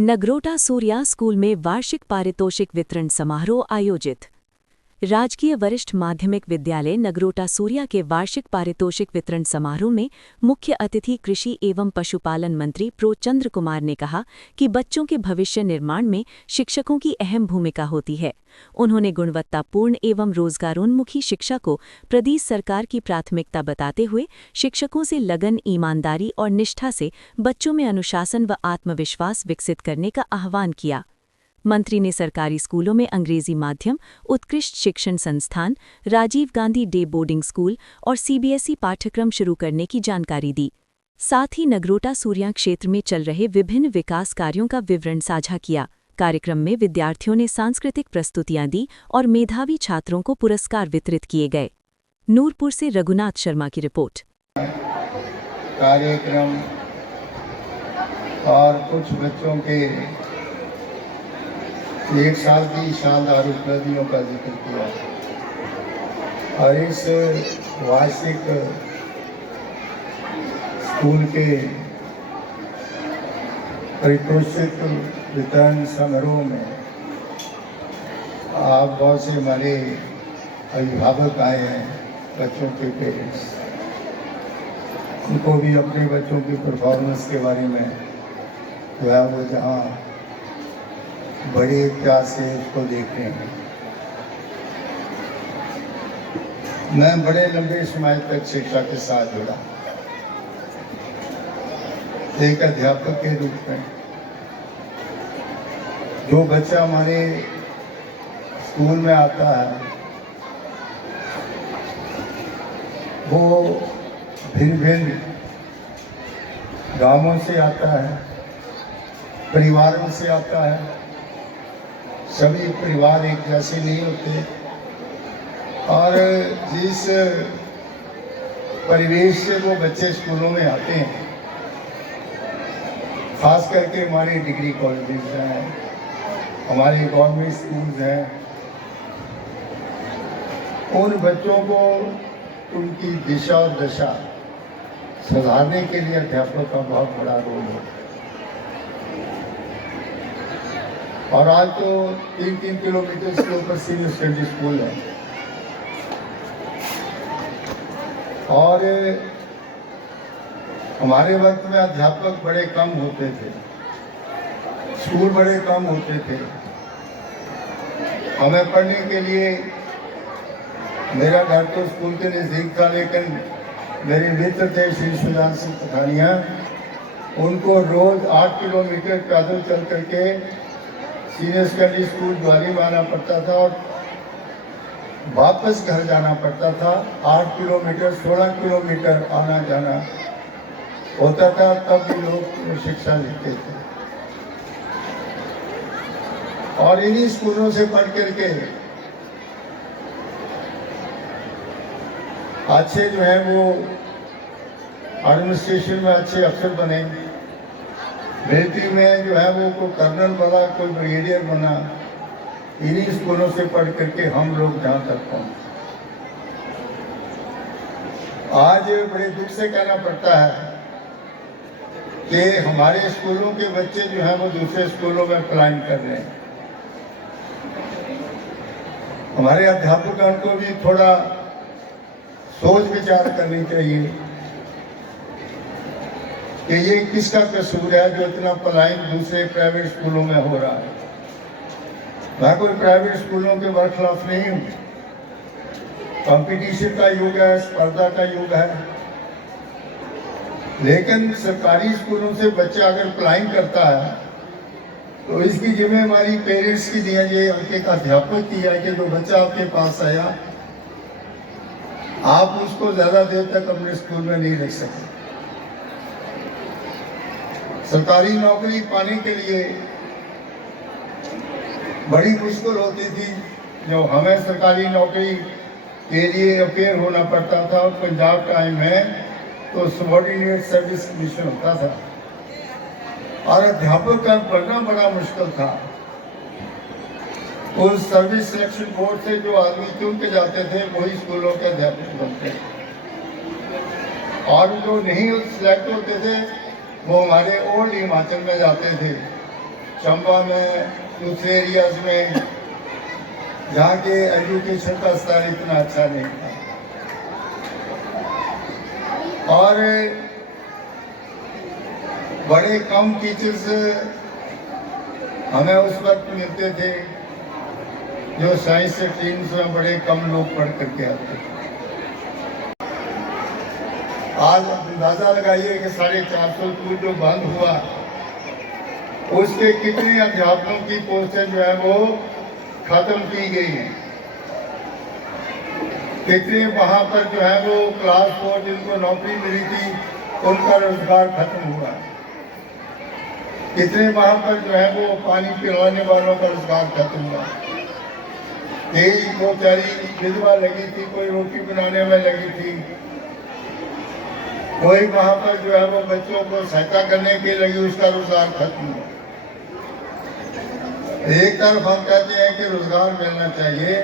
Nagrota Surya school में वार्षिक पारितोषिक वितरण समारोह आयोजित। राजकीय वरिष्ठ माध्यमिक विद्यालय नगरोटा सूर्या के वार्षिक पारितोषिक वितरण समारोह में मुख्य अतिथि कृषि एवं पशुपालन मंत्री प्रो चंद्र कुमार ने कहा कि बच्चों के भविष्य निर्माण में शिक्षकों की अहम भूमिका होती है। उन्होंने गुणवत्तापूर्ण एवं रोजगारोन्मुखी शिक्षा को प्रदेश सरकार की प्राथमिकता बताते हुए शिक्षकों से लगन, ईमानदारी और निष्ठा से बच्चों में अनुशासन व आत्मविश्वास विकसित करने का आह्वान किया। मंत्री ने सरकारी स्कूलों में अंग्रेजी माध्यम, उत्कृष्ट शिक्षण संस्थान, Rajiv Gandhi day boarding school और सीबीएसई पाठ्यक्रम शुरू करने की जानकारी दी। साथ ही नगरोटा सूर्या क्षेत्र में चल रहे विभिन्न विकास कार्यों का विवरण साझा किया। कार्यक्रम में विद्यार्थियों ने सांस्कृतिक प्रस्तुतियां दी और मेधावी छात्रों को पुरस्कार वितरित किए गए। नूरपुर से रघुनाथ शर्मा की रिपोर्ट। कार्यक्रम और कुछ बच्चों के एक साल की शानदार उपलब्धियों का जिक्र किया और इस वार्षिक स्कूल के पारितोषिक वितरण समारोह में आप बहुत से हमारे अभिभावक आए हैं, बच्चों के पेरेंट्स, उनको भी अपने बच्चों की परफॉर्मेंस के बारे में जो है वो जहाँ बड़े प्यार से उसको देख रहे हैं। मैं बड़े लंबे समय तक शिक्षा के साथ जुड़ा, एक अध्यापक के रूप में। जो बच्चा हमारे स्कूल में आता है वो भिन्न भिन्न गांवों से आता है, परिवारों से आता है। सभी परिवार एक जैसे नहीं होते और जिस परिवेश से वो बच्चे स्कूलों में आते हैं, खास करके हमारे डिग्री कॉलेजेस हैं, हमारे गवर्नमेंट स्कूल्स हैं, उन बच्चों को उनकी दिशा और दशा सुधारने के लिए अध्यापक का बहुत बड़ा रोल है। और आज तो 3-3 किलोमीटर के ऊपर सीनियर सेकेंडरी स्कूल है और हमारे वक्त में अध्यापक बड़े कम होते थे, स्कूल बड़े कम होते थे। हमें पढ़ने के लिए, मेरा घर तो स्कूल के नज़दीक था, लेकिन मेरे मित्र थे श्री सुजान सिंह पठानिया, उनको रोज 8 किलोमीटर पैदल चल करके सीनियर सेकेंडरी स्कूल ज्वाली में आना पड़ता था और वापस घर जाना पड़ता था। 8 किलोमीटर 16 किलोमीटर आना जाना होता था, तब भी लोग शिक्षा लेते थे। और इन्हीं स्कूलों से पढ़ करके अच्छे जो है वो एडमिनिस्ट्रेशन में अच्छे अफसर बने, मिलिट्री में जो है वो कोई कर्नल बना, कोई ब्रिगेडियर बना। इन्हीं स्कूलों से पढ़ करके हम लोग जहाँ तक पहुँचे। आज बड़े दुख से कहना पड़ता है कि हमारे स्कूलों के बच्चे जो हैं वो दूसरे स्कूलों में पलायन कर रहे हैं। हमारे अध्यापकों को भी थोड़ा सोच विचार करनी चाहिए कि ये किसका कसूर है जो इतना पलायन दूसरे प्राइवेट स्कूलों में हो रहा है। मैं कोई प्राइवेट स्कूलों के बरखिलाफ नहीं हूँ। कंपटीशन का युग है, स्पर्धा का युग है, लेकिन सरकारी स्कूलों से बच्चा अगर पलायन करता है तो इसकी जिम्मेवारी पेरेंट्स की नहीं है, ये एक अध्यापक की है कि जो बच्चा आपके पास आया आप उसको ज़्यादा देर तक अपने स्कूल में नहीं रख सकते। सरकारी नौकरी पाने के लिए बड़ी मुश्किल होती थी। जो हमें सरकारी नौकरी के लिए अपेयर होना पड़ता था, और पंजाब टाइम में तो सबॉर्डिनेट सर्विस कमीशन होता था और अध्यापक का बनना बड़ा मुश्किल था। उस सर्विस सिलेक्शन बोर्ड से जो आदमी चुन के जाते थे वही स्कूलों के अध्यापक बनते, और जो नहीं सिलेक्ट होते थे वो हमारे ओल्ड हिमाचल में जाते थे चंबा में, दूसरे एरियाज में, जहाँ के एजुकेशन का स्तर इतना अच्छा नहीं था। और बड़े कम टीचर्स हमें उस वक्त मिलते थे, जो साइंस से टीम्स में बड़े कम लोग पढ़ करके आते थे। आज अंदाजा लगाइए कि 450 स्कूल जो बंद हुआ, उसके कितने अध्यापकों की पोस्टें जो है वो खत्म की गई हैं। कितने वहाँ पर जो है वो क्लास 4 जिनको नौकरी मिली थी, उनका रोजगार खत्म हुआ। कितने वहाँ पर जो है वो पानी पिलाने वालों का रोजगार खत्म हुआ। एक बेचारी विधवा लगी थी, कोई रोटी बनाने में लगी थी, कोई वहाँ पर जो है वो बच्चों को सहायता करने के लगी, उसका रोजगार खत्म हुआ। एक तरफ हम कहते हैं कि रोजगार मिलना चाहिए,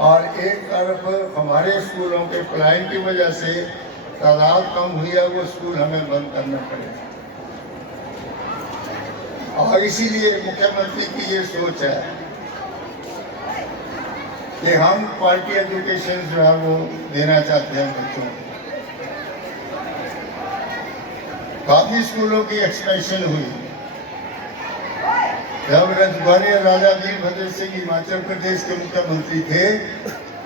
और एक तरफ हमारे स्कूलों के पलायन की वजह से तादाद कम हुई है, वो स्कूल हमें बंद करना पड़ेगा। और इसीलिए मुख्यमंत्री की ये सोच है कि हम क्वालिटी एजुकेशन जो है वो देना चाहते हैं बच्चों को। काफी स्कूलों की एक्सपेंशन हुई। जब रजवाड़े राजा वीरभद्र सिंह हिमाचल प्रदेश के मुख्यमंत्री थे,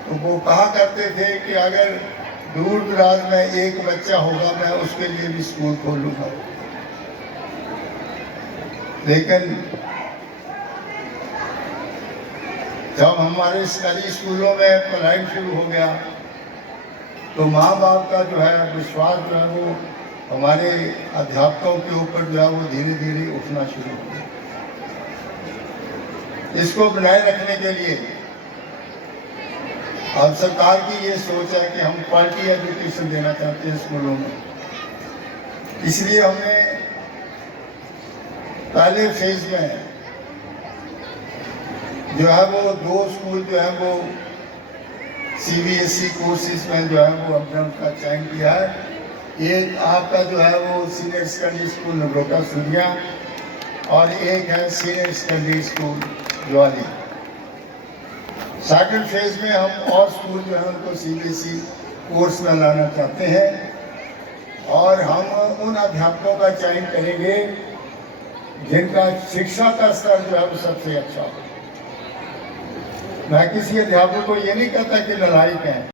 तो वो कहा करते थे कि अगर दूर दराज में एक बच्चा होगा, मैं उसके लिए भी स्कूल खोलूंगा। लेकिन जब हमारे सरकारी स्कूलों में पढ़ाई शुरू हो गया, तो माँ बाप का जो है विश्वास जो है वो हमारे अध्यापकों के ऊपर जो है वो धीरे धीरे उठना शुरू हो गया। इसको बनाए रखने के लिए अब सरकार की ये सोच है कि हम क्वालिटी एजुकेशन देना चाहते हैं स्कूलों में। इसलिए हमने पहले फेज में जो है वो 2 स्कूल जो है वो CBSE कोर्सेज में जो है वो हमने उनका चयन किया है। एक आपका जो है वो senior secondary school Nagrota Suriya, और एक है senior secondary school Jawali. Second phase में हम और स्कूल जो है उनको CBSE कोर्स में लाना चाहते हैं, और हम उन अध्यापकों का चयन करेंगे जिनका शिक्षा का स्तर जो है वो सबसे अच्छा हो। मैं किसी अध्यापक को ये नहीं कहता कि नालायक है।